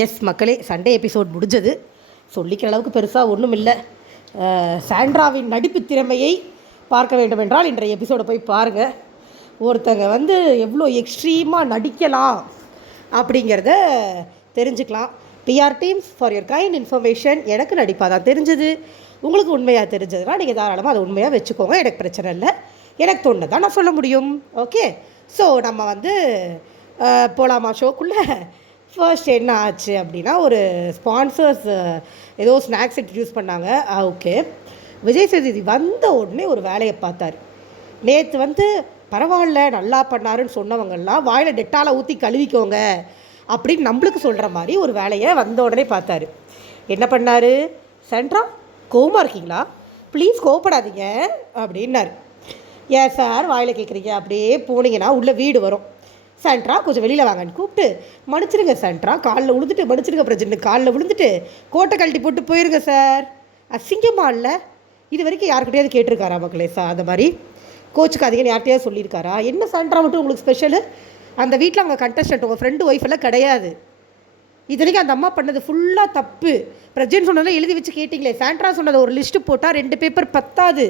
S மக்களே Sunday episode முடிஞ்சது. சொல்லிக்கிற அளவுக்கு பெருசாக ஒன்றும் இல்லை சாண்ட்ராவின் நடிப்பு திறமையை பார்க்க வேண்டும் என்றால் இன்றைய எபிசோடை போய் பாருங்கள் ஒருத்தங்க வந்து எவ்வளோ எக்ஸ்ட்ரீமாக நடிக்கலாம் அப்படிங்கிறத தெரிஞ்சுக்கலாம். PR teams for your kind information எனக்கு நடிப்பாக தான் தெரிஞ்சது. உங்களுக்கு உண்மையாக தெரிஞ்சதுன்னா நீங்கள் தாராளமாக அதை உண்மையாக வச்சுக்கோங்க. எனக்கு பிரச்சனை இல்லை. எனக்கு தோணுதான் நான் சொல்ல முடியும். ஓகே ஸோ நம்ம வந்து போலாமா ஷோக்குள்ளே ஃபர்ஸ்ட் என்ன ஆச்சு அப்படின்னா ஒரு ஸ்பான்சர்ஸ் ஏதோ ஸ்நாக்ஸ் இன்ட்ரடியூஸ் பண்ணாங்க. ஓகே விஜய் சேதுபதி வந்த உடனே ஒரு வேலையை பார்த்தார். நேற்று வந்து பரவாயில்ல நல்லா பண்ணாருன்னு சொன்னவங்கெல்லாம் வாயில் டெட்டால் ஊற்றி கழுவிக்கோங்க அப்படின்னு நம்மளுக்கு சொல்கிற மாதிரி ஒரு வேலையை வந்த உடனே பார்த்தாரு. என்ன பண்ணார்? சென்ட்ரா கோவமாக இருக்கீங்களா? ப்ளீஸ் கோவப்படாதீங்க அப்படின்னாரு. ஏன் சார் வாயில் கேட்குறீங்க அப்படியே போனீங்கன்னா உள்ளே வீடு வரும். சாண்ட்ரா கொஞ்சம் வெளியில் வாங்கன்னு கூப்பிட்டு மன்னிச்சிருங்க சாண்ட்ரா காலில் விழுந்துட்டு மன்னிச்சிருங்க பிரஜன்னு காலில் விழுந்துட்டு கோட்டை கழட்டி போட்டு போயிருங்க சார் அசிங்கமா இல்லை? இது வரைக்கும் யாருக்கிட்டையாவது கேட்டிருக்காரா மக்களே சார் அந்த மாதிரி? கோச்சுக்காதீங்கன்னு யார்கிட்டயாவது சொல்லியிருக்காரா? என்ன சாண்ட்ரா மட்டும் உங்களுக்கு ஸ்பெஷலு அந்த வீட்டில் அவங்க கண்டஸ்டன்ட் உங்கள் ஃப்ரெண்டு ஒய்ஃப் எல்லாம் கிடையாது. வரைக்கும் அந்த அம்மா பண்ணது ஃபுல்லாக தப்பு. பிரஜன் சொன்னதெல்லாம் எழுதி வச்சு கேட்டிங்களே சாண்ட்ரா சொன்னதை ஒரு லிஸ்ட்டு போட்டால் ரெண்டு பேப்பர் பத்தாது.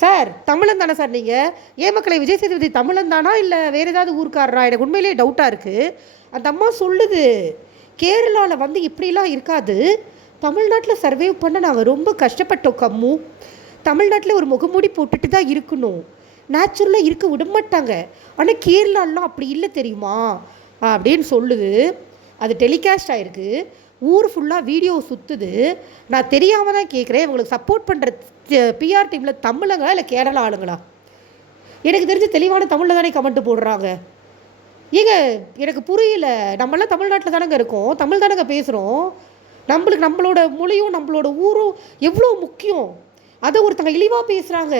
சார் தமிழன் தானே சார் நீங்கள் ஏன் மக்களை விஜய் சேதுபதி தமிழன் தானா? இல்லை வேறு ஏதாவது ஊருக்காரரா? எனக்கு உண்மையிலேயே டவுட்டாக இருக்குது அந்த அம்மா சொல்லுது கேரளாவில் வந்து இப்படிலாம் இருக்காது. தமிழ்நாட்டில் சர்வே பண்ண நாங்கள் ரொம்ப கஷ்டப்பட்டோம் கம்மு. தமிழ்நாட்டில் ஒரு முகமூடி போட்டுட்டு தான் இருக்கணும். நேச்சுரலாக இருக்க விட மாட்டாங்க. ஆனால் கேரளாலாம் அப்படி இல்லை தெரியுமா? அப்படின்னு சொல்லுது. அது டெலிகாஸ்ட் ஆகிருக்கு ஊர் ஃபுல்லாக வீடியோ சுற்றுது நான் தெரியாமல் தான் கேட்குறேன் இவங்களுக்கு சப்போர்ட் பண்ணுற பிஆர் டீமில் தமிழங்களா இல்லை கேரளா ஆளுங்களா? எனக்கு தெரிஞ்சு தெளிவான தமிழில் தானே கமெண்ட் போடுறாங்க. ஏங்க எனக்கு புரியல. நம்மளாம் தமிழ்நாட்டில் தானேங்க இருக்கோம். தமிழ் தானேங்க பேசுகிறோம் நம்மளுக்கு நம்மளோட மொழியும் நம்மளோட ஊரும் எவ்வளோ முக்கியம்? அதை ஒருத்தங்க இழிவாக பேசுகிறாங்க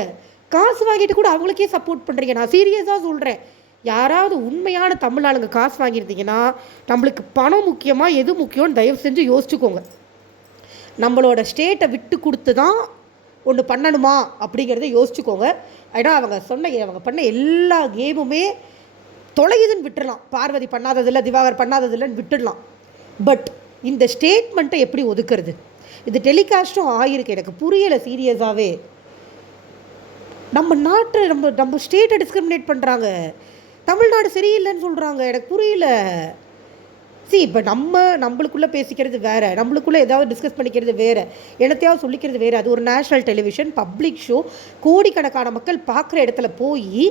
காசு வாங்கிட்டு கூட அவங்களுக்கே சப்போர்ட் பண்ணுறீங்க நான் சீரியஸாக சொல்கிறேன் யாராவது உண்மையான தமிழ் ஆளுங்க காசு வாங்கியிருந்தீங்கன்னா நம்மளுக்கு பணம் முக்கியமாக எது முக்கியம்னு தயவு செஞ்சு யோசிச்சுக்கோங்க. நம்மளோட ஸ்டேட்டை விட்டு கொடுத்து தான் ஒன்று பண்ணணுமா அப்படிங்கிறத யோசிச்சுக்கோங்க. ஏன்னா அவங்க சொன்ன அவங்க பண்ண எல்லா கேமுமே தொலையுதுன்னு விட்டுடலாம் பார்வதி பண்ணாததில்லை திவாகர் பண்ணாததில்லைன்னு விட்டுடலாம். பட் இந்த ஸ்டேட்மெண்ட்டை எப்படி ஒதுக்கிறது? இது டெலிகாஸ்ட்டும் ஆகியிருக்கு எனக்கு புரியலை சீரியஸாகவே நம்ம நாட்டை நம்ம நம்ம ஸ்டேட்டை டிஸ்கிரிமினேட் பண்ணுறாங்க தமிழ்நாடு சரியில்லைன்னு சொல்கிறாங்க எனக்கு புரியல. சி இப்போ நம்ம நம்மளுக்குள்ளே பேசிக்கிறது வேறு. நம்மளுக்குள்ளே ஏதாவது டிஸ்கஸ் பண்ணிக்கிறது வேறு. என்னத்தையாவது சொல்லிக்கிறது வேறு. அது ஒரு நேஷ்னல் டெலிவிஷன் பப்ளிக் ஷோ கோடிக்கணக்கான மக்கள் பார்க்குற இடத்துல போய்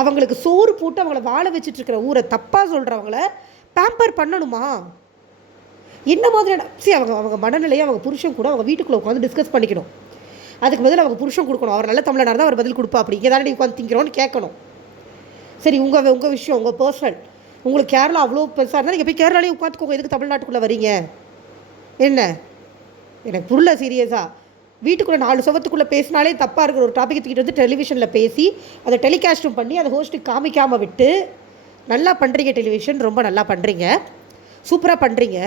அவங்களுக்கு சோறு போட்டு அவங்கள வாழ வச்சுட்ருக்கிற ஊரை தப்பாக சொல்கிறவங்கள பேம்பர் பண்ணணுமா? என்ன மாதிரியான சரி அவங்க அவங்க மனநிலையை அவங்க புருஷன் கூட அவங்க வீட்டுக்குள்ளே உட்காந்து டிஸ்கஸ் பண்ணிக்கணும். அதுக்கு பதில் அவங்க புருஷன் கொடுக்கணும். அவர் நல்ல தமிழனாக தான் அவர் பதில் கொடுப்பா. அப்படி இங்கே தானே உட்காந்து திங்கிறோன்னு கேட்கணும். சரி உங்கள் உங்கள் விஷயம் உங்கள் பர்சனல் உங்களுக்கு கேரளா அவ்வளோ பெருசாக இருந்தால் நீங்கள் போய் கேரளாலேயே உட்காந்துக்கோங்க. எதுக்கு தமிழ்நாட்டுக்குள்ளே வரீங்க? என்ன? எனக்கு புரியல சீரியஸாக வீட்டுக்குள்ளே நாலு சுவத்துக்குள்ளே பேசினாலே தப்பாக இருக்கிற ஒரு டாபிக் தூக்கிட்டு வந்து டெலிவிஷனில் பேசி அதை டெலிகாஸ்டும் பண்ணி அதை ஹோஸ்ட்டுக்கு காமிக்காமல் விட்டு நல்லா பண்ணுறீங்க டெலிவிஷன் ரொம்ப நல்லா பண்ணுறீங்க சூப்பராக பண்ணுறீங்க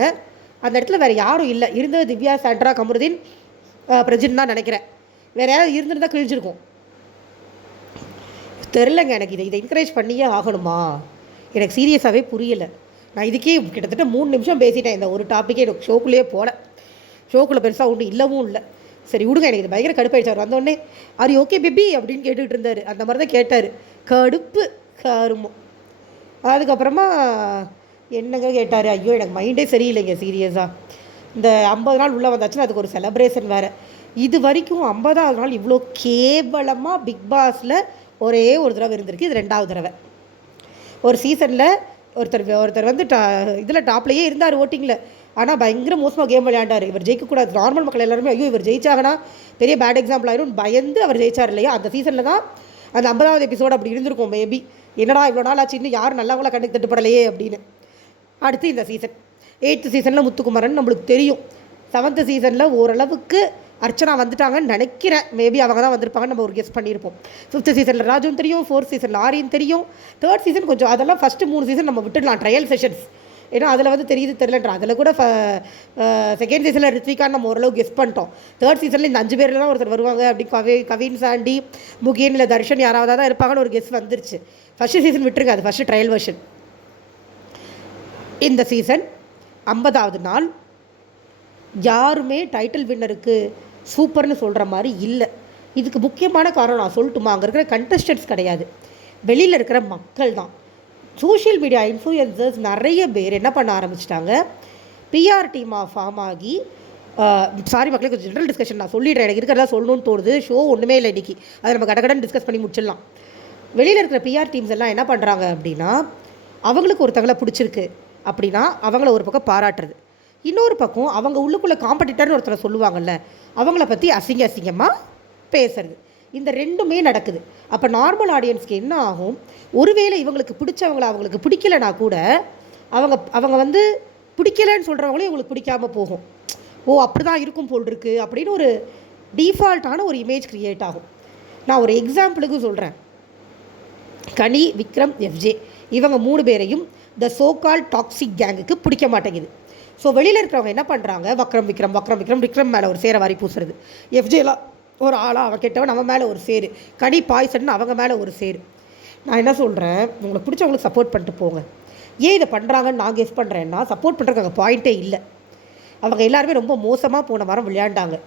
அந்த இடத்துல வேறு யாரும் இல்லை. இருந்தது திவ்யா சாண்ட்ரா கமருதீன் பிரஜின் தான் நினைக்கிறேன். வேறு யாராவது இருந்திருந்தால் கிழிஞ்சிருக்கும். தெரிலங்க எனக்கு. இதை இதை என்கரேஜ் பண்ணியே ஆகணுமா? எனக்கு சீரியஸாகவே புரியலை. நான் இதுக்கே கிட்டத்தட்ட மூணு நிமிஷம் பேசிட்டேன். இந்த ஒரு டாப்பிக்கே எனக்கு ஷோக்குள்ளேயே போகல ஷோக்குள்ளே பெருசாக ஒன்றும் இல்லவும் இல்லை. சரி விடுங்க. எனக்கு இது பயங்கர கடுப்பாயிடுச்சு. அவர் வந்தோடனே ஆர் ஓகே பேபி அப்படின்னு கேட்டுக்கிட்டு இருந்தார். அந்த மாதிரி தான் கேட்டார். கடுப்பு கருமம். அதுக்கப்புறமா என்னங்க கேட்டார்? ஐயோ எனக்கு மைண்டே சரியில்லைங்க சீரியஸாக இந்த ஐம்பது நாள் உள்ளே வந்தாச்சுன்னா அதுக்கு ஒரு செலப்ரேஷன் வேறு. இது வரைக்கும் ஐம்பதாவது நாள் இவ்வளோ கேவலமாக பிக் பாஸில் ஒரே ஒரு தடவை இருந்திருக்கு இது ரெண்டாவது தடவை. ஒரு சீசனில் ஒருத்தர் ஒருத்தர் வந்து டா இதில் டாப்லேயே இருந்தார் ஓட்டிங்கில் ஆனால் பயங்கர மோசமாக கேம் விளையாண்டார். இவர் ஜெயிக்கக்கூடாது. நார்மல் மக்கள் எல்லாருமே ஐயோ இவர் ஜெயிச்சாங்கன்னா பெரிய பேட் எக்ஸாம்பிள் ஆயிரும். பயந்து அவர் ஜெயிச்சார் இல்லையா? அந்த சீசனில் தான் அந்த ஐம்பதாவது எபிசோடு அப்படி இருந்திருக்கும் மேபி என்னடா இவ்வளோ நாள் ஆச்சு? இன்னும் யாரும் நல்லவங்களா கண்டு தட்டுப்படலையே அப்படின்னு. அடுத்து இந்த சீசன் எயித்து சீசனில் முத்துக்குமரன் நம்மளுக்கு தெரியும். செவன்த்து சீசனில் ஓரளவுக்கு அர்ச்சனா வந்துட்டாங்கன்னு நினைக்கிறேன் மேபி அவங்க தான் வந்திருப்பாங்கன்னு நம்ம ஒரு கெஸ் பண்ணியிருப்போம். ஃபிஃப்த் சீசனில் ராஜுன்னு தெரியும் ஃபோர்த் சீசனில் ஆரியும் தெரியும். தேர்ட் சீசன் கொஞ்சம் அதெல்லாம் ஃபஸ்ட்டு மூணு சீசன் நம்ம விட்டுடலாம் ட்ரையல் செஷன்ஸ் ஏன்னா அதில் வந்து தெரியுது தெரியலன்ற. அதில் கூட செகண்ட் சீசனில் ரித்விகான்னு நம்ம ஓரளவு கெஸ் பண்ணிட்டோம். தேர்ட் சீசனில் இந்த அஞ்சு பேரில் தான் ஒருத்தர் வருவாங்க அப்படி கவி கவின் சாண்டி முகேன் இல்லை தர்ஷன் யாராவது தான் இருப்பாங்கன்னு ஒரு கெஸ் வந்துருச்சு. ஃபஸ்ட்டு சீசன் விட்டுருங்க அது ஃபஸ்ட்டு ட்ரையல் வெர்ஷன் இந்த சீசன் ஐம்பதாவது நாள் யாருமே டைட்டில் வின்னருக்கு சூப்பர்னு சொல்கிற மாதிரி இல்லை. இதுக்கு முக்கியமான காரணம் நான் சொல்லட்டுமா அங்கே இருக்கிற கண்டஸ்டன்ட்ஸ் கிடையாது. வெளியில் இருக்கிற மக்கள் தான். சோஷியல் மீடியா இன்ஃப்ளூயன்சர்ஸ் நிறைய பேர் என்ன பண்ண ஆரம்பிச்சிட்டாங்க? பிஆர் டீமாக ஃபார்ம் ஆகி சாரி மக்களே கொஞ்சம் ஜென்ரல் டிஸ்கஷன் நான் சொல்லிடுறேன். எனக்கு இருக்கிறதா சொல்லணும்னு தோணுது. ஷோ ஒன்றுமே இல்லை இன்றைக்கி அதை நம்ம கடகடன் டிஸ்கஸ் பண்ணி முடிச்சிடலாம். வெளியில் இருக்கிற பிஆர் டீம்ஸ் எல்லாம் என்ன பண்ணுறாங்க அப்படின்னா அவங்களுக்கு ஒருத்தங்களை பிடிச்சிருக்கு அப்படின்னா அவங்கள ஒரு பக்கம் பாராட்டுறது. இன்னொரு பக்கம் அவங்க உள்ளுக்குள்ளே காம்படிட்டர்னு ஒருத்தரை சொல்லுவாங்கல்ல அவங்கள பற்றி அசிங்க அசிங்கமாக பேசுறது. இந்த ரெண்டுமே நடக்குது. அப்போ நார்மல் ஆடியன்ஸ்க்கு என்ன ஆகும்? ஒருவேளை இவங்களுக்கு பிடிச்சவங்கள அவங்களுக்கு பிடிக்கலனா கூட அவங்க அவங்க வந்து பிடிக்கலன்னு சொல்கிறவங்களும் இவங்களுக்கு பிடிக்காமல் போகும். ஓ அப்படி தான் இருக்கும் போல் இருக்கு அப்படின்னு ஒரு டிஃபால்ட்டான ஒரு இமேஜ் க்ரியேட் ஆகும். நான் ஒரு எக்ஸாம்பிளுக்கு சொல்கிறேன் கனி விக்ரம் எஃப்ஜே இவங்க மூணு பேரையும் த சோகால் டாக்ஸிக் கேங்குக்கு பிடிக்க மாட்டேங்குது. ஸோ வெளியில் இருக்கிறவங்க என்ன பண்ணுறாங்க வக்ரம் விக்ரம் வக்ரம் விக்ரம் விக்ரம் மேலே ஒரு சேர வாரி பூசுறது. எஃப்ஜேலாம் ஒரு ஆளாக அவன் கெட்டவன் நம்ம மேலே ஒரு சேரு. கனி பாய்சன் அவங்க மேலே ஒரு சேரு. நான் என்ன சொல்கிறேன் உங்களுக்கு பிடிச்சவங்களுக்கு சப்போர்ட் பண்ணிட்டு போங்க. ஏன் இதை பண்ணுறாங்கன்னு நான் கெஸ் பண்ணுறேன்னா சப்போர்ட் பண்ணுறதுக்கு அங்கே பாயிண்ட்டே இல்லை. அவங்க எல்லாருமே ரொம்ப மோசமாக போன வாரம் விளையாண்டாங்க.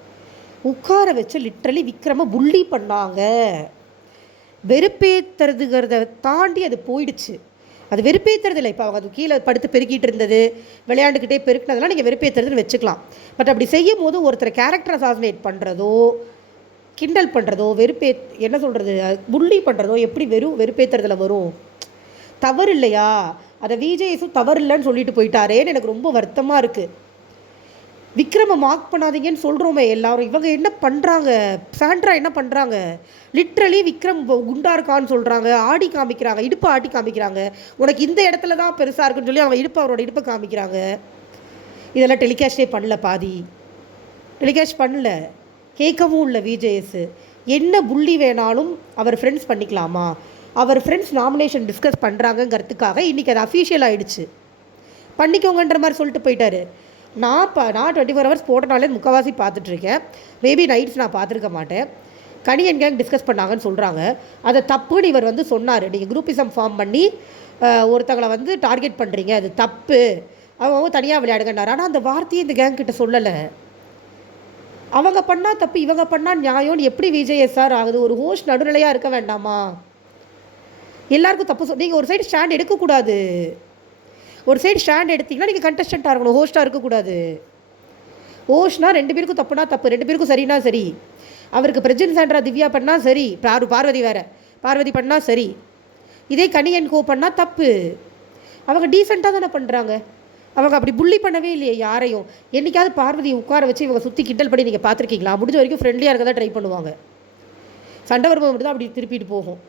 உட்கார வச்சு லிட்ரலி விக்ரம புள்ளி பண்ணாங்க. வெறுப்பேற்றுறதுங்கிறத தாண்டி அது போயிடுச்சு. அது வெறுப்பேற்றுறது இல்லை இப்போ அவங்க அது கீழே படுத்து பெருக்கிட்டு இருந்தது விளையாண்டுக்கிட்டே பெருக்கினதெல்லாம் நீங்கள் வெறுப்பேற்றுறதுன்னு வச்சுக்கலாம். பட் அப்படி செய்யும் போது ஒருத்தர் கேரக்டர் அசாசினேட் பண்ணுறதோ கிண்டல் பண்ணுறதோ வெறுப்பே என்ன சொல்கிறது புள்ளி பண்ணுறதோ எப்படி வெறும் வெறுப்பேற்றுறதுல வரும்? தவறு இல்லையா? அதை விஜேஎஸும் தவறு இல்லைன்னு சொல்லிட்டு போயிட்டாரேன்னு எனக்கு ரொம்ப வருத்தமாக இருக்குது விக்ரமை மார்க் பண்ணாதீங்கன்னு சொல்கிறோமே எல்லாரும். இவங்க என்ன பண்ணுறாங்க சாண்ட்ரா என்ன பண்ணுறாங்க லிட்ரலி விக்ரம் குண்டா இருக்கான்னு சொல்கிறாங்க ஆடி காமிக்கிறாங்க. இடுப்பை ஆடி காமிக்கிறாங்க. உனக்கு இந்த இடத்துல தான் பெருசாக இருக்குன்னு சொல்லி அவங்க இடுப்பு அவரோட இடுப்பை காமிக்கிறாங்க. இதெல்லாம் டெலிகாஸ்டே பண்ணல பாதி. டெலிகாஸ்ட் பண்ணல. கேட்கவும் இல்லை விஜேஎஸ் என்ன புள்ளி வேணாலும் அவர் ஃப்ரெண்ட்ஸ் பண்ணிக்கலாமா? அவர் ஃப்ரெண்ட்ஸ் நாமினேஷன் டிஸ்கஸ் பண்ணுறாங்கங்கிறதுக்காக இன்றைக்கி அது அஃபீஷியல் ஆகிடுச்சு பண்ணிக்கோங்கன்ற மாதிரி சொல்லிட்டு போயிட்டாரு. நான் இப்போ நான் டுவெண்ட்டி ஃபோர் ஹவர்ஸ் போட்டனாலே முக்கால்வாசி பார்த்துட்ருக்கேன். மேபி நைட்ஸ் நான் பார்த்துருக்க மாட்டேன். கனி அண்ட் கேங் டிஸ்கஸ் பண்ணாங்கன்னு சொல்கிறாங்க அதை தப்புன்னு இவர் வந்து சொன்னார். நீங்கள் குரூப்பிசம் ஃபார்ம் பண்ணி ஒருத்தங்களை வந்து டார்கெட் பண்ணுறீங்க அது தப்பு. அவங்க தனியாக விளையாடுங்கன்னாரு. ஆனால் அந்த வார்த்தையை இந்த கேங் கிட்ட சொல்லலை. அவங்க பண்ணால் தப்பு இவங்க பண்ணால் நியாயம்னு எப்படி விஜய்எஸ்ஆர் ஆகுது? ஒரு ஹோஸ்ட் நடுநிலையாக இருக்க வேண்டாமா? எல்லாருக்கும் தப்பு சொல் நீங்கள் ஒரு சைடு ஸ்டாண்ட் எடுக்கக்கூடாது. ஒரு சைடு ஸ்டாண்ட் எடுத்தீங்கன்னா நீங்கள் கண்டஸ்டண்ட்டாக இருக்கணும் ஹோஸ்ட்டாக இருக்கக்கூடாது. ஹோஸ்ட்னா ரெண்டு பேருக்கும் தப்புனா தப்பு ரெண்டு பேருக்கும் சரினா சரி. அவருக்கு பிரஜன் சாண்ட்ரா திவ்யா பண்ணால் சரி பாரு பார்வதி வேற. பார்வதி பண்ணால் சரி. இதே கனியன் கோ பண்ணால் தப்பு. அவங்க டீசெண்டாக தானே பண்ணுறாங்க அவங்க அப்படி புள்ளி பண்ணவே இல்லையே யாரையும். என்னைக்காவது பார்வதியை உட்கார வச்சு இவங்க சுற்றி கிண்டல் பண்ணி நீங்கள் பார்த்துருக்கீங்களா? முடிஞ்ச வரைக்கும் ஃப்ரெண்ட்லியாக இருக்க தான் ட்ரை பண்ணுவாங்க. சண்டை வரும்போது மட்டும் தான் அப்படி திருப்பிட்டு போகும்.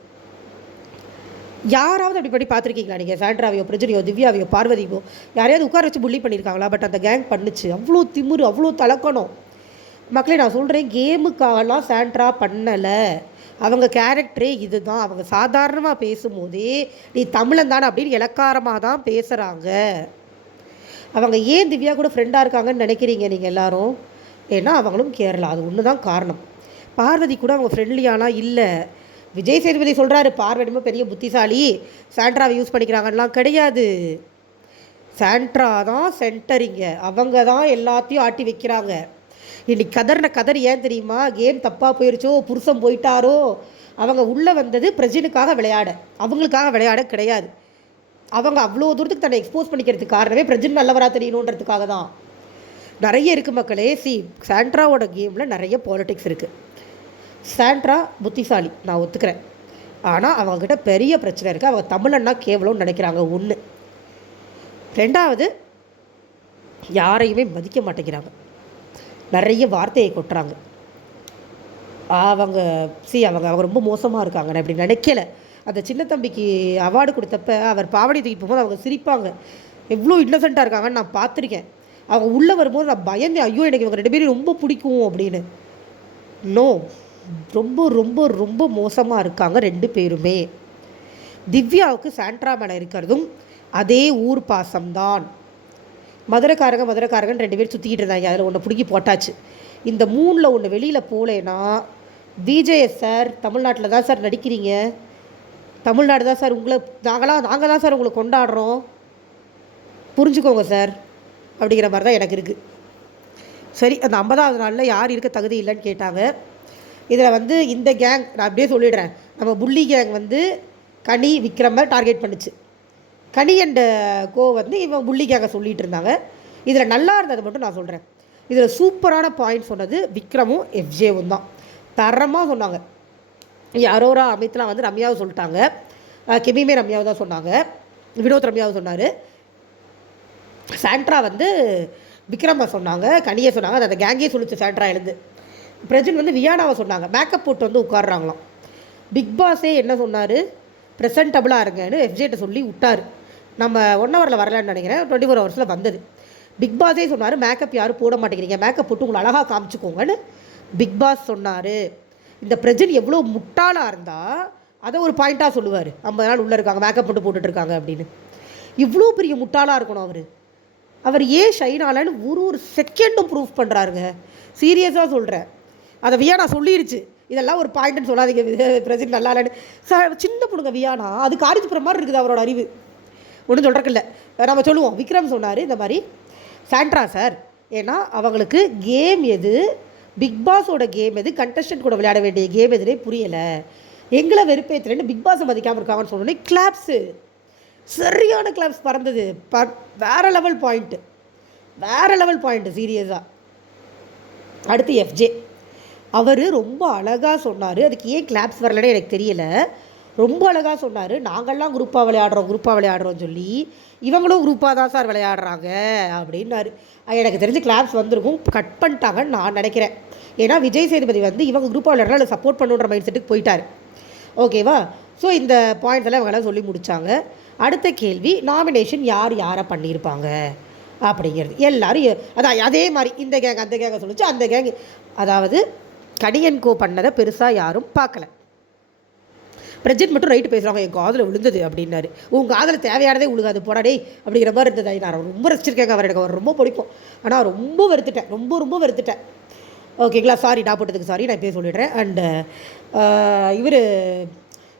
யாராவது அப்படி பண்ணி பார்த்துருக்கீங்களா? நீங்கள் சாண்ட்ராவையோ பிரஜனையோ திவ்யாவையோ பார்வதியோ யாரையாவது உட்கார வச்சு புள்ளி பண்ணியிருக்காங்களா? பட் அந்த கேங் பண்ணுச்சு. அவ்வளோ திமிரு அவ்வளோ தலக்கணும். மக்களே நான் சொல்கிறேன் கேமுக்காகலாம் சாண்ட்ரா பண்ணலை. அவங்க கேரக்டரே இதுதான். அவங்க சாதாரணமாக பேசும்போதே நீ தமிழன் தானே அப்படின்னு இலக்காரமாக தான் பேசுகிறாங்க அவங்க ஏன் திவ்யா கூட ஃப்ரெண்டாக இருக்காங்கன்னு நினைக்கிறீங்க நீங்கள் எல்லாரும்? ஏன்னா அவங்களும் கேரளா. அது ஒன்று தான் காரணம். பார்வதி கூட அவங்க ஃப்ரெண்ட்லியானா இல்லை. விஜய் சேதுபதி சொல்கிறாரு பார்வதியுமே பெரிய புத்திசாலி. சாண்ட்ராவை யூஸ் பண்ணிக்கிறாங்கலாம் கிடையாது. சாண்ட்ரா தான் சென்டரிங்க அவங்க தான் எல்லாத்தையும் ஆட்டி வைக்கிறாங்க. இன்னைக்கு கதறின கதர் ஏன் தெரியுமா? கேம் தப்பாக போயிடுச்சோ புருஷன் போயிட்டாரோ? அவங்க உள்ளே வந்தது பிரஜினுக்காக விளையாட. அவங்களுக்காக விளையாட கிடையாது. அவங்க அவ்வளோ தூரத்துக்கு தன்னை எக்ஸ்போஸ் பண்ணிக்கிறதுக்கு காரணமே பிரஜின் நல்லவராக தெரியணுன்றதுக்காக தான் நிறைய இருக்குது மக்களே. சி சாண்ட்ராவோட கேமில் நிறைய பாலிடிக்ஸ் இருக்குது சாண்ட்ரா புத்திசாலி. நான் ஒத்துக்கிறேன். ஆனால் அவங்கக்கிட்ட பெரிய பிரச்சனை இருக்குது அவங்க தமிழன்னா கேவலம்னு நினைக்கிறாங்க. ஒன்று ரெண்டாவது யாரையுமே மதிக்க மாட்டேங்கிறாங்க. நிறைய வார்த்தையை கொட்டுறாங்க. அவங்க சி அவங்க அவங்க ரொம்ப மோசமாக இருக்காங்க. நான் இப்படி நினைக்கல. அந்த சின்ன தம்பிக்கு அவார்டு கொடுத்தப்ப அவர் பாவடி தூக்கி போகும்போது அவங்க சிரிப்பாங்க. எவ்வளோ இன்னசென்ட்டாக இருக்காங்கன்னு நான் பார்த்துருக்கேன். அவங்க உள்ளே வரும்போது நான் பயந்தேன். ஐயோ எனக்கு இவங்க ரெண்டு பேரும் ரொம்ப பிடிக்கும் அப்படின்னு. நோ ரொம்ப ரொம்ப ரொம்ப மோசமாக இருக்காங்க ரெண்டு பேருமே. திவ்யாவுக்கு சாண்ட்ரா மேலே இருக்கிறதும் அதே ஊர் பாசம்தான். மதுரைக்காரங்க மதுரைக்காரங்கன்னு ரெண்டு பேர் சுற்றிக்கிட்டு இருந்தாங்க. அதில் ஒன்று பிடிக்கி போட்டாச்சு. இந்த மூணில் ஒன்று வெளியில் போகலேன்னா விஜய் சார் தமிழ்நாட்டில் தான் சார் நடிக்கிறீங்க. தமிழ்நாடு தான் சார் உங்களை நாங்களாம் நாங்கள் தான் சார் உங்களை கொண்டாடுறோம். புரிஞ்சுக்கோங்க சார் அப்படிங்கிற மாதிரி தான் எனக்கு இருக்குது சரி அந்த ஐம்பதாவது நாளில் யார் இருக்க தகுதி இல்லைன்னு கேட்டாங்க. இதில் வந்து இந்த கேங் நான் அப்படியே சொல்லிடுறேன். நம்ம புள்ளி கேங் வந்து கனி விக்ரமை டார்கெட் பண்ணுச்சு. கனி அண்ட் கோ வந்து இவன் புள்ளி கேங்கை சொல்லிகிட்டு இருந்தாங்க. இதில் நல்லா இருந்தது மட்டும் நான் சொல்கிறேன் இதில் சூப்பரான பாயிண்ட் சொன்னது விக்ரமும் எஃப்ஜேவும் தான். தரமாக சொன்னாங்க. அரோரா அமித்லாம் வந்து ரம்யாவை சொல்லிட்டாங்க. கெமிமே ரம்யாவை தான் சொன்னாங்க. வினோத் ரம்யாவை சொன்னார். சாண்ட்ரா வந்து விக்ரமா சொன்னாங்க கனியை சொன்னாங்க. அது அந்த கேங்கே சொல்லிச்சு சாண்ட்ரா எழுந்து. பிரஜன் வந்து வியானாவை சொன்னாங்க. மேக்கப் போட்டு வந்து உட்காடுறாங்களாம் பிக் பாஸே என்ன சொன்னார்? ப்ரெசன்டபுளாக இருங்கன்னு எஃப்ஜேட்ட சொல்லி விட்டார். நம்ம ஒன் ஹவரில் வரலான்னு நினைக்கிறேன். டுவெண்ட்டி ஃபோர் ஹவர்ஸில் வந்தது பிக் பாஸே சொன்னார் மேக்கப் யாரும் போட மாட்டேங்கிறீங்க. மேக்கப் போட்டு உங்களை அழகாக காமிச்சுக்கோங்கன்னு பிக் பாஸ் சொன்னார். இந்த பிரஜன் எவ்வளோ முட்டாளாக இருந்தால் அதை ஒரு பாயிண்ட்டாக சொல்லுவார். ஐம்பது நாள் உள்ளே இருக்காங்க மேக்கப் போட்டு போட்டுட்டு இருக்காங்க அப்படின்னு. இவ்வளோ பெரிய முட்டாளாக இருக்கணும் அவர். அவர் ஏன் ஷைனாலன்னு ஒரு ஒரு செகண்டும் ப்ரூஃப் பண்ணுறாருங்க சீரியஸாக சொல்கிறேன் அதை வியானா சொல்லிடுச்சு இதெல்லாம் ஒரு பாயிண்ட்னு சொல்லாதீங்க பிரசிடண்ட் நல்லா இல்லைன்னு. ச சின்ன பொண்ணுங்க வியானா அது காரிஜிபுர மாதிரி இருக்குது அவரோட அறிவு. ஒன்றும் சொல்கிறக்கில்ல நம்ம சொல்லுவோம். விக்ரம் சொன்னார் இந்த மாதிரி சாண்ட்ரா சார் ஏன்னா அவங்களுக்கு கேம் எது? பிக் பாஸோட கேம் எது? கண்டஸ்டன்ட் கூட விளையாட வேண்டிய கேம் எதுனே புரியலை. எங்களை வெறுப்பேற்றுறேன்னு பிக் பாஸை மதிக்காமல் இருக்காங்கன்னு சொன்னோன்னே கிளாப்ஸு சரியான கிளாப்ஸ் பறந்தது. ப வேறு லெவல் பாயிண்ட்டு வேறு லெவல் பாயிண்ட்டு சீரியஸாக அடுத்து எஃப்ஜே அவர் ரொம்ப அழகாக சொன்னார். அதுக்கு ஏன் கிளாப்ஸ் வரலன்னு எனக்கு தெரியல. ரொம்ப அழகாக சொன்னார். நாங்கள்லாம் குரூப்பாக விளையாடுறோம் குரூப்பாக விளையாடுறோம்னு சொல்லி இவங்களும் குரூப்பாக தான் சார் விளையாடுறாங்க அப்படின்னாரு. எனக்கு தெரிஞ்சு கிளாப்ஸ் வந்திருக்கும். கட் பண்ணிட்டாங்கன்னு நான் நினைக்கிறேன். ஏன்னா விஜய் சேதுபதி வந்து இவங்க குரூப்பாக விளையாடுறா சப்போர்ட் பண்ணுன்ற மைண்ட் செட்டுக்கு போயிட்டார். ஓகேவா ஸோ இந்த பாயிண்ட்ஸ் எல்லாம் இவங்களாம் சொல்லி முடித்தாங்க அடுத்த கேள்வி நாமினேஷன் யார் யாரை பண்ணியிருப்பாங்க? அப்படிங்கிறது. எல்லாரும் அதான் அதே மாதிரி இந்த கேங் அந்த கேங்கை சொல்லிச்சு அந்த கேங் அதாவது கனியன் கோ பண்ணதை பெருசாக யாரும் பார்க்கல. பிரஜென்ட் மட்டும் ரைட்டு பேசுகிறாங்க என் காதில் விழுந்தது அப்படின்னாரு. உன் காதில் தேவையானதே விழுகாது போடா அப்படிங்கிற மாதிரி இருந்தது. நான் ரொம்ப ரசிச்சிருக்கேங்க அவர் எனக்கு அவர் ரொம்ப பிடிக்கும். ஆனால் ரொம்ப வெறுத்துட்டேன். ரொம்ப ரொம்ப வெறுத்துட்டேன். ஓகேங்களா சாரி நான் போட்டதுக்கு சாரி நான் இப்போயே சொல்லிடுறேன். அண்டு இவர்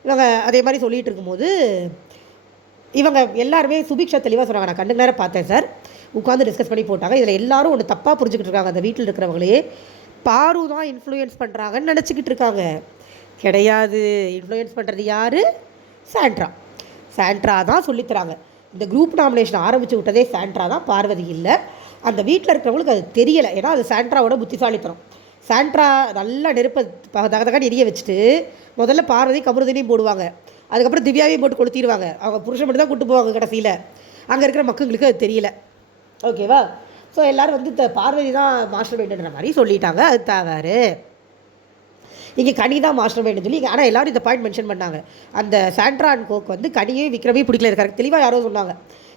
இவங்க அதே மாதிரி சொல்லிகிட்டு இருக்கும்போது இவங்க எல்லாருமே சுபிக்ஷா தெளிவாக சொன்னாங்க. நான் கண்டு நேரம் பார்த்தேன் சார். உட்காந்து டிஸ்கஸ் பண்ணி போட்டாங்க. இதில் எல்லாரும் ஒன்று தப்பாக புரிஞ்சுக்கிட்டு இருக்காங்க. அந்த வீட்டில் இருக்கிறவங்களே பாரு தான் இன்ஃப்ளூயன்ஸ் பண்ணுறாங்கன்னு நினச்சிக்கிட்டு இருக்காங்க. கிடையாது. இன்ஃப்ளூயன்ஸ் பண்ணுறது யார்? சாண்ட்ரா. சாண்ட்ரா தான் சொல்லித்தராங்க இந்த குரூப் நாமினேஷன் ஆரம்பித்து விட்டதே சாண்ட்ரா தான். பார்வதி இல்லை. அந்த வீட்டில் இருக்கிறவங்களுக்கு அது தெரியலை. ஏன்னா அது சாண்ட்ராவோட புத்திசாலித்தனம். சாண்ட்ரா நல்லா நெருப்பை தக தகன்னு எரிய வச்சுட்டு முதல்ல பார்வதி கமருதினையும் போடுவாங்க. அதுக்கப்புறம் திவ்யாவையும் போட்டு கொளுத்திடுவாங்க. அவங்க புருஷன் மட்டும் தான் கூட்டு போவாங்க கடைசியில். அங்கே இருக்கிற மக்களுக்கு அது தெரியல. ஓகேவா? ஸோ எல்லோரும் வந்து த- பார்வதி தான் மாஸ்டர் மைண்டுன்ற மாதிரி சொல்லிட்டாங்க. அது தவறு இங்கே கனி தான் மாஸ்டர் மைண்டுன்னு சொல்லி ஆனால் எல்லோரும் இந்த பாயிண்ட் மென்ஷன் பண்ணாங்க. அந்த சாண்ட்ரா அண்ட் கோக் வந்து கனியையும் விக்ரமே பிடிக்கல இருக்காரு. தெளிவாக யாரோ சொன்னாங்க.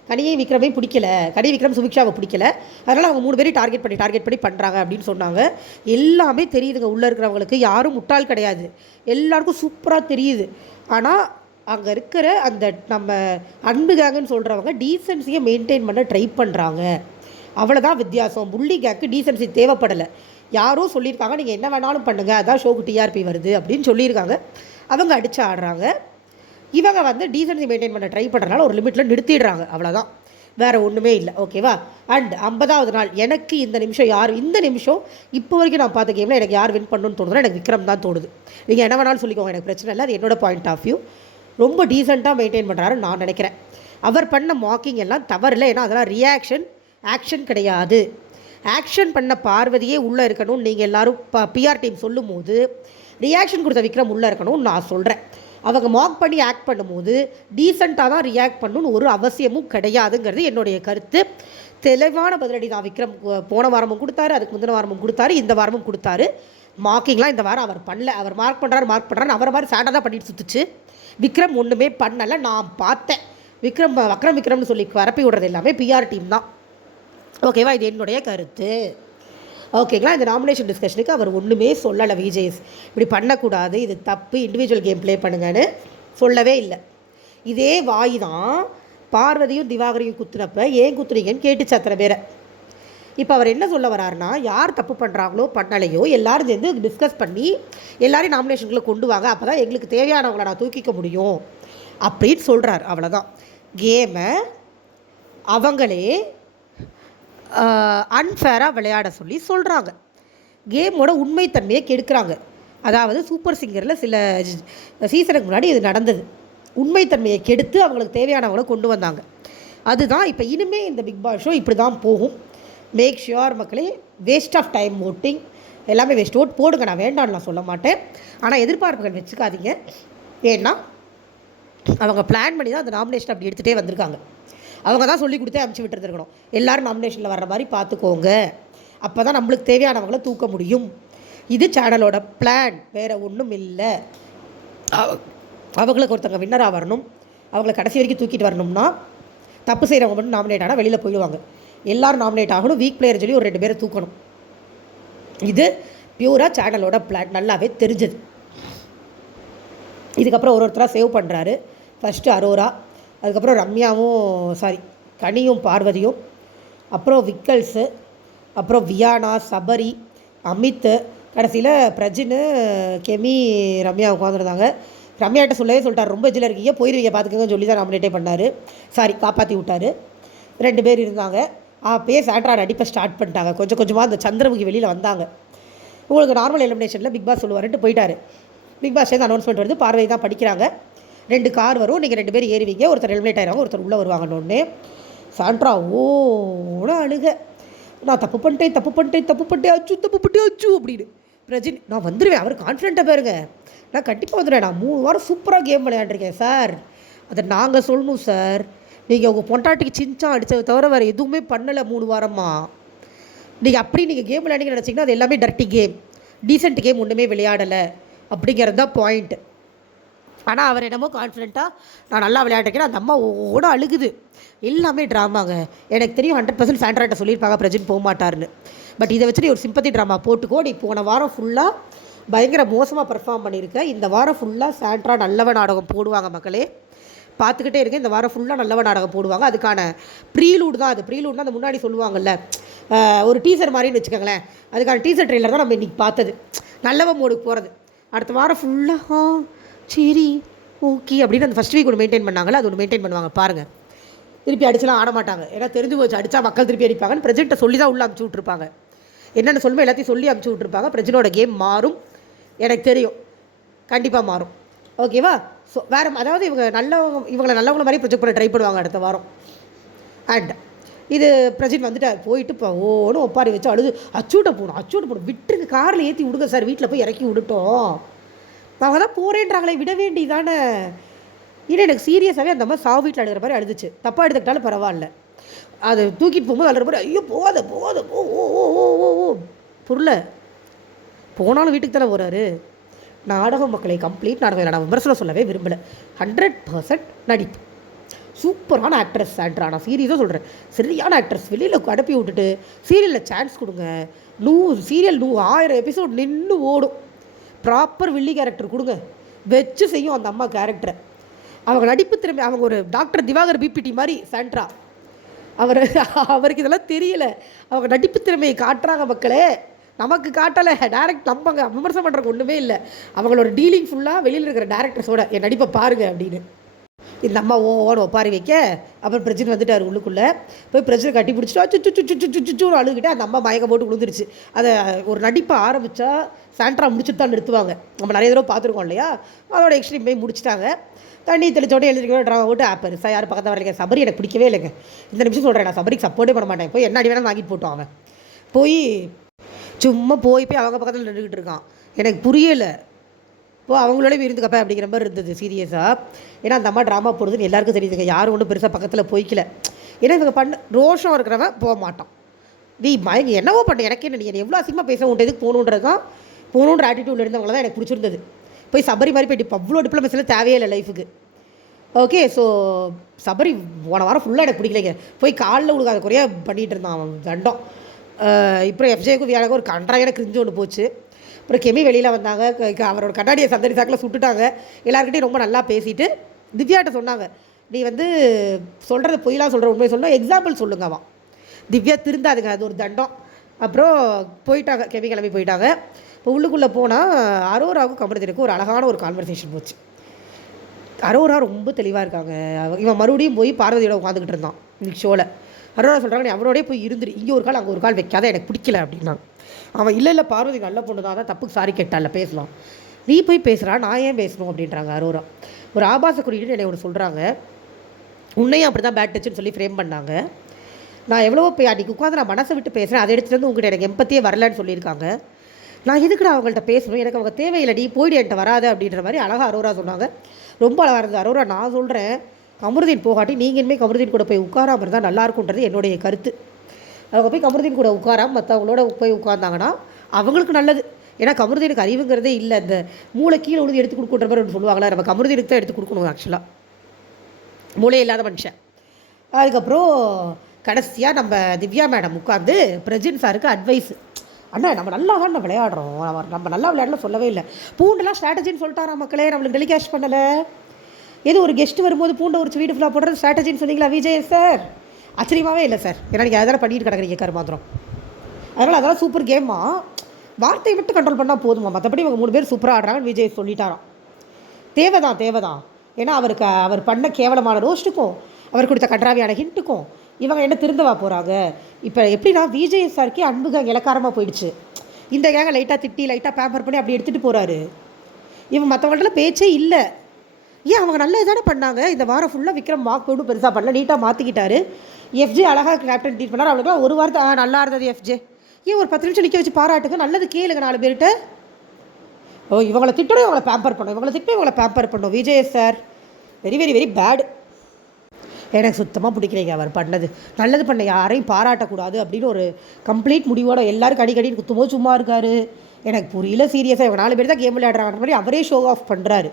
கனியே விக்ரமே பிடிக்கல. கனி விக்ரம் சுபிக்ஷாவை பிடிக்கல. அதனால் அவங்க மூணு பேரையும் டார்கெட் பண்ணி டார்கெட் பண்ணி பண்ணுறாங்க அப்படின்னு சொன்னாங்க. எல்லாமே தெரியுதுங்க உள்ளே இருக்கிறவங்களுக்கு. யாரும் முட்டாள் கிடையாது. எல்லாருக்கும் சூப்பராக தெரியுது. ஆனால் அங்கே இருக்கிற அந்த நம்ம அன்பு கேங்குன்னு சொல்கிறவங்க டீசென்சியை மெயின்டைன் பண்ண ட்ரை பண்ணுறாங்க அவ்வளோதான் வித்தியாசம். புள்ளி கேக்கு டீசென்சி தேவைப்படலை. யாரோ சொல்லியிருக்காங்க நீங்கள் என்ன வேணாலும் பண்ணுங்கள் அதான் ஷோக்கு டிஆர்பி வருது அப்படின்னு சொல்லியிருக்காங்க. அவங்க அடித்து ஆடுறாங்க. இவங்க வந்து டீசென்சி மெயின்டைன் பண்ண ட்ரை பண்ணுறதுனால ஒரு லிமிட்டில் நிறுத்திடுறாங்க. அவ்வளோதான் வேறு ஒன்றுமே இல்லை. ஓகேவா அண்ட் ஐம்பதாவது நாள் எனக்கு இந்த நிமிஷம் யார் இந்த நிமிஷம் இப்போ வரைக்கும் நான் பார்த்த கேமில் எனக்கு யார் வின் பண்ணணும்னு தோணுதுன்னா எனக்கு விக்ரம் தான் தோணுது. நீங்கள் என்ன வேணாலும் சொல்லிக்கோங்க எனக்கு பிரச்சனை இல்லை. அது என்னோட பாயிண்ட் ஆஃப் வியூ ரொம்ப டீசெண்டாக மெயின்டைன் பண்ணுறாருன்னு நான் நினைக்கிறேன். அவர் பண்ண மாக்கிங் எல்லாம் தவறில்லை. ஏன்னா அதெல்லாம் ரியாக்ஷன் ஆக்ஷன் கிடையாது. ஆக்ஷன் பண்ண பார்வதியே உள்ளே இருக்கணும்னு நீங்கள் எல்லோரும் ப பிஆர் டீம் சொல்லும்போது ரியாக்ஷன் கொடுத்த விக்ரம் உள்ளே இருக்கணும்னு நான் சொல்கிறேன் அவங்க மாக் பண்ணி ஆக்ட் பண்ணும்போது டீசெண்டாக தான் ரியாக்ட் பண்ணணும்னு ஒரு அவசியமும் கிடையாதுங்கிறது என்னுடைய கருத்து. தெளிவான பதிலடி தான் விக்ரம் போன வாரமும் கொடுத்தாரு அதுக்கு முந்தின வாரமும் கொடுத்தாரு இந்த வாரமும் கொடுத்தாரு. மார்க்கிங்லாம் இந்த வாரம் அவர் பண்ணல. அவர் மார்க் பண்ணுறாரு மார்க் பண்ணுறாரு அவரை மாதிரி சேடாக தான் பண்ணிட்டு சுற்றுச்சு விக்ரம் ஒன்றுமே பண்ணலை நான் பார்த்தேன். விக்ரம் வக்ரம் விக்ரம்னு சொல்லி பரப்பி விடுறது எல்லாமே பிஆர் டீம் தான். ஓகேவா இது என்னுடைய கருத்து. ஓகேங்களா இந்த நாமினேஷன் டிஸ்கஷனுக்கு அவர் ஒன்றுமே சொல்லலை விஜேஸ் இப்படி பண்ணக்கூடாது இது தப்பு இண்டிவிஜுவல் கேம் ப்ளே பண்ணுங்கன்னு சொல்லவே இல்லை. இதே வாய் தான் பார்வதியும் திவாகரையும் குத்துனப்ப ஏன் குத்துனீங்கன்னு கேட்டுச்சு அத்தனை பேரை. இப்போ அவர் என்ன சொல்ல வராருன்னா யார் தப்பு பண்ணுறாங்களோ பண்ணலையோ எல்லாரும் சேர்ந்து டிஸ்கஸ் பண்ணி எல்லாரையும் நாமினேஷனுக்குள்ளே கொண்டு வாங்க அப்போ தான் எங்களுக்கு தேவையானவங்களை நான் தூக்கிக்க முடியும் அப்படின்னு சொல்கிறார் அவ்வளோதான் கேமை அவங்களே அன்ஃபேராக விளையாட சொல்லி சொல்கிறாங்க கேமோட உண்மைத்தன்மையை கெடுக்கிறாங்க. அதாவது சூப்பர் சிங்கரில் சில சீசனுக்கு முன்னாடி இது நடந்தது. உண்மைத்தன்மையை கெடுத்து அவங்களுக்கு தேவையானவங்கள கொண்டு வந்தாங்க. அதுதான் இப்போ இனிமேல் இந்த பிக் பாஸ் ஷோ இப்படி தான் போகும். மேக் ஷியோர் மக்களே வேஸ்ட் ஆஃப் டைம் ஓட்டிங் எல்லாமே வேஸ்ட் ஓட் போடுங்க நான் வேண்டாம்னு நான் சொல்ல மாட்டேன். ஆனால் எதிர்பார்ப்புகள் வச்சுக்காதீங்க. ஏன்னா அவங்க பிளான் பண்ணி தான் அந்த நாமினேஷன் அப்படி எடுத்துகிட்டே வந்திருக்காங்க. அவங்க தான் சொல்லி கொடுத்தே அமுச்சு விட்டுருந்துருக்கணும். எல்லோரும் நாமினேஷனில் வர்ற மாதிரி பார்த்துக்கோங்க. அப்போ தான் நம்மளுக்கு தேவையானவங்கள தூக்க முடியும். இது சேனலோட பிளான் வேறு ஒன்றும் இல்லை. அவ- அவங்களுக்கு ஒருத்தவங்க வின்னராக வரணும். அவங்கள கடைசி வரைக்கும் தூக்கிட்டு வரணும்னா தப்பு செய்கிறவங்க மட்டும் நாமினேட் ஆனால் வெளியில் போயிடுவாங்க. எல்லோரும் நாமினேட் ஆகணும். வீக் பிளேயர் சொல்லி ஒரு ரெண்டு பேரை தூக்கணும். இது பியூராக சேனலோட பிளான் நல்லாவே தெரிஞ்சது. இதுக்கப்புறம் ஒரு ஒருத்தராக சேவ் பண்ணுறாரு ஃபஸ்ட்டு அரோரா. அதுக்கப்புறம் ரம்யாவும் சாரி கனியும் பார்வதியும் அப்புறம் விக்கல்ஸு அப்புறம் வியானா சபரி அமித் கடைசியில் பிரஜின்னு கெமி ரம்யா உட்காந்துருந்தாங்க ரம்யாட்ட சொல்லவே சொல்லிட்டார். ரொம்ப இதில் இருக்கீங்க. போயிருவீங்க பார்த்துக்கோங்கன்னு சொல்லி தான் நாமினேட்டே பண்ணார். சாரி காப்பாற்றி விட்டார். ரெண்டு பேர் இருந்தாங்க. அப்பயே சாண்ட்ராட் அடிப்பை ஸ்டார்ட் பண்ணிட்டாங்க. கொஞ்சம் கொஞ்சமாக அந்த சந்திரமுகி வெளியில் வந்தாங்க. உங்களுக்கு நார்மல் எலிமினேஷனில் பிக் பாஸ் சொல்லுவார்ட்டு போயிட்டார். பிக் பாஸ்லேருந்து அனௌன்ஸ்மெண்ட் வருது. பார்வை தான் படிக்கிறாங்க. ரெண்டு கார் வரும். நீங்கள் ரெண்டு பேர் ஏறுவீங்க. ஒருத்தர் ஹெல்மெட் ஆயிடுவாங்க ஒருத்தர் உள்ளே வருவாங்கன்னு சாண்ட்ரா ஓட அழுக. நான் தப்பு பண்ணிட்டேன் தப்பு பண்ணிட்டேன் தப்பு பண்ணிட்டேன் அச்சு தப்பு பண்ணிட்டே அச்சு அப்படின்னு. பிரஜின் நான் வந்துடுவேன் அவர் கான்ஃபிடென்ட்டாக பாருங்க. நான் கண்டிப்பாக வந்துடுவேன் நான் மூணு வாரம் சூப்பராக கேம் விளையாண்டுருக்கேன் சார் அதை நாங்கள் சொல்லணும் சார் நீங்கள் உங்கள் பொண்டாட்டிக்கு சின்ச்சா அடித்ததை தவிர வேறு எதுவுமே பண்ணலை மூணு வாரமாக நீங்கள் அப்படி நீங்கள் கேம் விளையாடிங்க நினச்சிங்கன்னா அது எல்லாமே டர்ட்டி கேம் டீசென்ட் கேம் ஒன்றுமே விளையாடலை. அப்படிங்கிறது தான் பாயிண்ட் ஆனால் அவர் என்னமோ கான்ஃபிடென்ட்டாக நான் நல்லா விளையாண்டுருக்கேன் அந்த அம்மா ஓட அழுகுது. எல்லாமே ட்ராமாங்க எனக்கு தெரியும் ஹண்ட்ரட் பர்சன்ட் சாண்ட்ராட்ட சொல்லியிருப்பாங்க பிரஜின் போக மாட்டாருன்னு பட் இதை வச்சு நீ ஒரு சிம்பத்தி ட்ராமா போட்டுக்கோ நீ போன வாரம் ஃபுல்லாக பயங்கர மோசமாக பெர்ஃபார்ம் பண்ணியிருக்க இந்த வாரம் ஃபுல்லாக சாண்ட்ரா நல்லவ நாடகம் போடுவாங்க மக்களே. பார்த்துக்கிட்டே இருக்கேன் இந்த வாரம் ஃபுல்லாக நல்லவ நாடகம் போடுவாங்க. அதுக்கான ப்ரீலூட் தான் அது. ப்ரீலூட்னா அந்த முன்னாடி சொல்லுவாங்கல்ல ஒரு டீசர் மாதிரின்னு வச்சுக்கோங்களேன். அதுக்கான டீசர் ட்ரெய்லர் தான் நம்ம இன்றைக்கி பார்த்தது. நல்லவ மோடுக்கு போகிறது அடுத்த வாரம் ஃபுல்லாக சரி ஓகே அப்படின்னு அந்த ஃபஸ்ட் வீக் ஒன்று மெயின்டைன் பண்ணாங்கல்ல அது ஒன்று மெயின்டைன் பண்ணுவாங்க. பாருங்கள் திருப்பி அடிச்சலாம் ஆட மாட்டாங்க. ஏன்னா தெரிஞ்சு போச்சு அடித்தா மக்கள் திருப்பி அடிப்பாங்கன்னு பிரஜெண்ட்டை சொல்லி தான் உள்ளே அமுச்சு விட்ருப்பாங்க என்னென்ன சொல்லுமோ எல்லாத்தையும் சொல்லி அமுச்சு விட்ருப்பாங்க பிரஜனோட கேம் மாறும். எனக்கு தெரியும். கண்டிப்பாக மாறும். ஓகேவா ஸோ வேறு அதாவது இவங்க நல்லவங்க இவங்களை நல்லவங்கள மாதிரி ப்ரொஜெக்ட் பண்ண ட்ரை பண்ணுவாங்க அடுத்த வாரம். அண்ட் இது பிரஜின் வந்துட்டார் போயிட்டு இப்போ ஓன்னு ஒப்பாரி வச்சு அழுது அச்சூட்ட போகணும் அச்சூட்ட போகணும். விட்டுருங்க காரில் ஏற்றி விடுங்க சார் வீட்டில் போய் இறக்கி விட்டுட்டோம். அவங்க தான் போகிறேன்றாங்களே விட வேண்டியதானே இல்லை எனக்கு சீரியஸாகவே அந்த மாதிரி சாவு வீட்டில் அழுகிற மாதிரி அழுதுச்சு. தப்பாக எடுத்துக்கிட்டாலும் பரவாயில்ல. அது தூக்கிட்டு போகும்போது அழுகிற மாதிரி ஐயோ போகாத போகாத போ ஓ ஓ ஓ ஓ ஓ. புரியல. போனாலும் வீட்டுக்கு தானே போகிறாரு நாடகம் மக்களை கம்ப்ளீட் நாடகம். நான் விமர்சனம் சொல்லவே விரும்பலை. ஹண்ட்ரட் பர்சன்ட் நடிப்பு. சூப்பரான ஆக்ட்ரஸ் சாண்ட்ரா நான் சீரியஸாக சொல்கிறேன் சரியான ஆக்ட்ரஸ் வெளியில் அனுப்பி விட்டுட்டு சீரியலில் சான்ஸ் கொடுங்க. நூறு சீரியல் நூ ஆயிரம் எபிசோட் நின்று ஓடும். ப்ராப்பர் வில்லி கேரக்டர் கொடுங்க. வச்சு செய்யும் அந்த அம்மா கேரக்டரை அவங்க நடிப்பு திறமை அவங்க ஒரு டாக்டர் திவாகர் பிபிடி மாதிரி சாண்ட்ரா அவர் அவருக்கு இதெல்லாம் தெரியல. அவங்க நடிப்பு திறமையை காட்டுறாங்க மக்களே. நமக்கு காட்டலை. டேரக்ட் நம்பங்க விமர்சனம் பண்ணுறதுக்கு ஒன்றுமே இல்லை. அவங்களோட டீலிங் ஃபுல்லாக வெளியில் இருக்கிற டேரக்டர்ஸோட என் நடிப்பை பாருங்க அப்படின்னு. இந்த அம்மா ஓ ஓன்னு ஒப்பாரி வைக்க அப்புறம் பிரச்சனை வந்துட்டார் உள்ளுக்குள்ளே. போய் பிரச்சனை கட்டி பிடிச்சிட்டு சுச்சு சுச்சு சுச்சு சுச்சு சுச்சுன்னு அழுகிட்டு அந்த அம்மா மயக்கம் போட்டு விழுந்துருச்சு. அதை ஒரு நடிப்பை ஆரம்பித்தா சாண்ட்ரா முடிச்சுட்டு தான் நிறுத்துவாங்க. நம்ம நிறைய தடவை பார்த்துருக்கோம் இல்லையா? அதோட எக்ஸ்ட்ரீம் போய் முடிச்சிட்டாங்க. தண்ணி தெளிச்சோடனே எழுதிருக்கோம் ட்ராமா போட்டு ஆ பெருசாக யாரும் பக்கத்தில் வரலைங்க. சபரி எனக்கு பிடிக்கவே இல்லைங்க. இந்த நிமிஷம் சொல்கிறேன் நான் சபரிக்கு சப்போர்ட்டே பண்ண மாட்டேன். போய் என்ன அடி வேணாலும் வாங்கிட்டு போட்டோம் அவன். போய் சும்மா போய் போய் அவங்க பக்கத்தில் நின்றுக்கிட்டு இருக்கான். எனக்கு புரியலை. ஓ அவங்களோட இருந்துக்கப்ப அப்படிங்கிற மாதிரி இருந்தது சீரியஸாக ஏன்னா அந்த அம்மா ட்ராமா போடுறதுன்னு எல்லாருக்கும் தெரியுதுங்க யாரும் ஒன்றும் பெருசாக பக்கத்தில் போய்க்கல. ஏன்னா இவங்க பண்ண ரோஷம் இருக்கிறவன் போக மாட்டான். நீ மயங்கி என்னவோ பண்ண எனக்கு என்ன நீ எவ்வளோ அசிங்கமாக பேச உண்டு எதுக்கு போகணுன்றது தான் போகணுன்ற ஆட்டிடியூடில் இருந்தவங்கள தான் எனக்கு பிடிச்சிருந்தது. போய் சபரி மாதிரி போய் அவ்வளோ டிப்ளமஸில் தேவையே இல்லை லைஃபுக்கு ஓகே ஸோ சபரி போன வாரம் ஃபுல்லாக எனக்கு பிடிக்கலைங்க போய் காலில் உழுகாத குறையாக பண்ணிகிட்டு இருந்தான் அவன் தண்டம். இப்போ எஃப்ஜேக்கும் வியாழக்கும் ஒரு கன்றாயான கிரிஞ்சு ஒன்று போச்சு. அப்புறம் கெமி வெளியில் வந்தாங்க. அவரோட கண்ணாடியை சந்தடி சாக்கில் சுட்டுட்டாங்க. எல்லாருக்கிட்டையும் ரொம்ப நல்லா பேசிட்டு திவ்யாட்ட சொன்னாங்க. நீ வந்து சொல்கிறத பொய்லாம் சொல்கிற உண்மையை சொல்லணும். எக்ஸாம்பிள் சொல்லுங்க அவன். திவ்யா திருந்தாதுங்க அது ஒரு தண்டம். அப்புறம் போயிட்டாங்க கெமி கிளம்பி போயிட்டாங்க. இப்போ உள்ளுக்குள்ளே போனால் அரோராவுக்கும் கமலத்திற்கும் ஒரு அழகான ஒரு கான்வர்சேஷன் போச்சு. அரோரா ரொம்ப தெளிவாக இருக்காங்க. இவன் மறுபடியும் போய் பார்வதியோட உட்காந்துக்கிட்டு இருந்தான். இன்னைக்கு ஷோவில் அரோரா சொல்கிறாங்க நீ அவரோடய போய் இருந்துரு. இங்கே ஒரு கால் அங்கே ஒரு கால் வைக்காத எனக்கு பிடிக்கல அப்படின்னாங்க. அவன் இல்லை இல்லை பார்வதி நல்ல பொண்ணு தான் அதான் தப்புக்கு சாரி கேட்டால பேசலாம். நீ போய் பேசுகிறா நான் ஏன் பேசணும்? அப்படின்றாங்க அரோரா. ஒரு ஆபாச குறியீடு என்னை ஒன்று சொல்கிறாங்க உன்னையும் அப்படி தான் பேட் டச்சுன்னு சொல்லி ஃப்ரேம் பண்ணாங்க. நான் எவ்வளோ போய் அன்றைக்கி உட்காந்து நான் மனசை விட்டு பேசுகிறேன் அதை எடுத்துகிட்டு வந்து உங்கள்கிட்ட எனக்கு எம்பத்தியே வரலன்னு சொல்லியிருக்காங்க. நான் எதுக்குடா அவங்கள்ட்ட பேசணும்? எனக்கு அவங்க தேவையில்லை நீ போயிடு என்கிட்ட வராது அப்படின்ற மாதிரி அழகாக அரோரா சொன்னாங்க. ரொம்ப அழகாக இருந்தது. அரோரா நான் சொல்கிறேன் கமருதீன் போகாட்டி நீங்கள் இனிமேல் கமருதீன் கூட போய் உட்காராம இருந்தால் நல்லா என்னுடைய கருத்து. அவங்க போய் கமருதீன் கூட உட்காராம மற்றவங்களோட போய் உட்காந்தாங்கன்னா அவங்களுக்கு நல்லது. ஏன்னா கமருதீனுக்கு அறிவுங்கிறதே இல்லை. அந்த மூளை கீழே உழுது எடுத்து கொடுக்குன்ற மாதிரி ஒன்று சொல்லுவாங்களா நம்ம கமருதீனுக்கு தான் எடுத்து கொடுக்கணும் ஆக்சுவலாக மூளை இல்லாத மனுஷன். அதுக்கப்புறம் கடைசியாக நம்ம திவ்யா மேடம் உட்காந்து பிரஜின் சாருக்கு அட்வைஸ் அண்ணா நம்ம நல்லா தான் விளையாடுறோம். நம்ம நம்ம நல்லா விளையாடலாம் சொல்லவே இல்லை. பூண்டெல்லாம் ஸ்ட்ராட்டஜின்னு சொல்லிட்டாரா மக்களே நம்மளுக்கு டெலிகாஸ்ட் பண்ணலை. ஏதோ ஒரு கெஸ்ட் வரும்போது பூண்டை ஒரு வீடு ஃபுல்லாக போடுறது ஸ்ட்ராட்டஜின்னு சொன்னீங்களா விஜய் சார் ஆச்சரியமாகவே இல்லை சார் ஏன்னா நீங்கள் அதெல்லாம் பண்ணிட்டு கிடக்குறீங்க கருமாத்திரம் அதனால் அதெல்லாம் சூப்பர் கேம்மா வார்த்தையை மட்டும் கண்ட்ரோல் பண்ணால் போதுமா? மற்றபடி இவங்க மூணு பேர் சூப்பராக ஆடுறாங்கன்னு விஜய் சொல்லிட்டாராம். தேவைதான் தேவைதான். ஏன்னா அவருக்கு அவர் பண்ண கேவலமான ரோஸ்ட்டுக்கும் அவர் கொடுத்த கன்றாவியான ஹிண்ட்டுக்கும் இவங்க என்ன திருந்தவா போகிறாங்க இப்போ எப்படின்னா விஜய் சாருக்கே அன்பு கேங் இலக்காரமாக போயிடுச்சு. இந்த கேங்கை லைட்டாக திட்டி லைட்டாக பேம்பர் பண்ணி அப்படி எடுத்துகிட்டு போகிறாரு இவன் மற்றவங்கள்ட்ட பேச்சே இல்லை. ஏன் அவங்க நல்ல இதான பண்ணாங்க? இந்த வாரம் ஃபுல்லாக விக்ரம் வாக்கு ஒன்றும் பெருசாக பண்ணல. நீட்டாக மாற்றிக்கிட்டாரு எஃப்ஜே அழகாக கேப்டன் ட்ரீட் பண்ணார். அவளுக்குலாம் ஒரு வாரத்தை ஆ நல்லா இருந்தது எஃப்ஜே ஏன் ஒரு பத்து நிமிஷம் நிற்க வச்சு பாராட்டுங்க நல்லது கேளுங்க நாலு பேர்கிட்ட. ஓ இவங்களை திட்டணும் இவங்களை பேம்பர் பண்ணும் இவங்களை திட்டம் இவங்களை பேம்பர் பண்ணும் Vijay sir very very very bad எனக்கு சுத்தமாக பிடிக்கலைங்க அவர் பண்ணது. நல்லது பண்ண யாரையும் பாராட்டக்கூடாது அப்படின்னு ஒரு கம்ப்ளீட் முடிவோட எல்லாருக்கும் அடிக்கடி குத்துமோ சும்மா இருக்காரு. எனக்கு புரியல சீரியஸாக இவங்க நாலு பேர் தான் கேம் விளையாடுறாங்க மாதிரி அவரே ஷோ ஆஃப் பண்ணுறாரு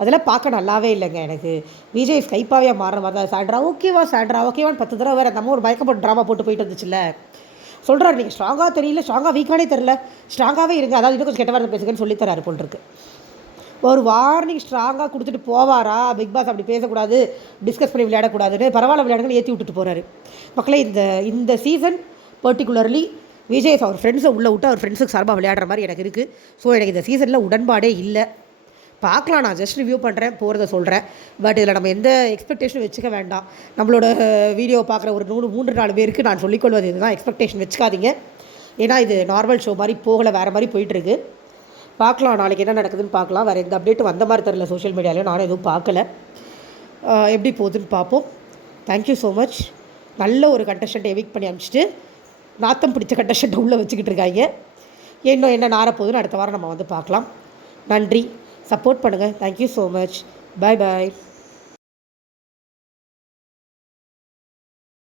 அதெல்லாம் பார்க்க நல்லாவே இல்லைங்க எனக்கு. விஜய் ஸ்கைப்பாவே மாறுற மாதிரி தான் சாண்ட்ரா ஓகேவா சாண்ட்ரா ஓகேவான்னு பத்து தடவை வேறு நம்ம ஒரு பயக்கப்பட்டு ட்ராமா போட்டு போயிட்டு வந்துச்சுல்ல சொல்கிறாரு நீங்கள் ஸ்ட்ராங்காக தெரியல ஸ்ட்ராங்காக வீக்கானே தெரில ஸ்ட்ராங்காகவே இருங்க. அதாவது இன்னும் கொஞ்சம் கெட்ட வார்த்தை பேசுங்கன்னு சொல்லித்தராரு போல் இருக்கு. ஒரு வார்னிங் ஸ்ட்ராங்காக கொடுத்துட்டு போவாரா? பிக் பாஸ் அப்படி பேசக்கூடாது டிஸ்கஸ் பண்ணி விளையாடக்கூடாதுன்னு பரவாயில்ல விளையாடுங்கன்னு ஏற்றி விட்டுட்டு போகிறாரு மக்களே இந்த இந்த சீசன் பர்டிகுலர்லி விஜய் அவர் ஃப்ரெண்ட்ஸை உள்ளே விட்டு அவர் ஃப்ரெண்ட்ஸுக்கு சார்பாக விளையாடுற மாதிரி எனக்கு இருக்குது ஸோ எனக்கு இந்த சீசனில் உடன்பாடே இல்லை. பார்க்கலாம். நான் ஜஸ்ட் ரிவ்யூ பண்ணுறேன் போகிறத சொல்கிறேன் பட் இதில் நம்ம எந்த எக்ஸ்பெக்டேஷனும் வச்சுக்க வேண்டாம். நம்மளோட வீடியோ பார்க்குற ஒரு நூறு மூன்று நாலு பேருக்கு நான் சொல்லிக்கொள்வது இதுதான். எக்ஸ்பெக்டேஷன் வச்சுக்காதீங்க. ஏன்னா இது நார்மல் ஷோ மாதிரி போகலை வேறு மாதிரி போயிட்டுருக்கு. பார்க்கலாம். நாளைக்கு என்ன நடக்குதுன்னு பார்க்கலாம். வேறு எந்த அப்டேட்டும் வந்த மாதிரி தெரில சோஷியல் மீடியாலையும் நானும் எதுவும் பார்க்கல. எப்படி போகுதுன்னு பார்ப்போம். தேங்க்யூ ஸோ மச் நல்ல ஒரு கண்டஸ்டண்ட்டை எவிக் பண்ணி அனுப்பிச்சிட்டு நாத்தம் பிடிச்ச கண்டஸ்டண்ட்டை உள்ளே வச்சுக்கிட்டு இருக்காங்க. இன்னும் என்ன நாரப்போகுதுன்னு அடுத்த வாரம் நம்ம வந்து பார்க்கலாம். நன்றி. சப்போர்ட் பண்ணுங்கள் thank you so much bye bye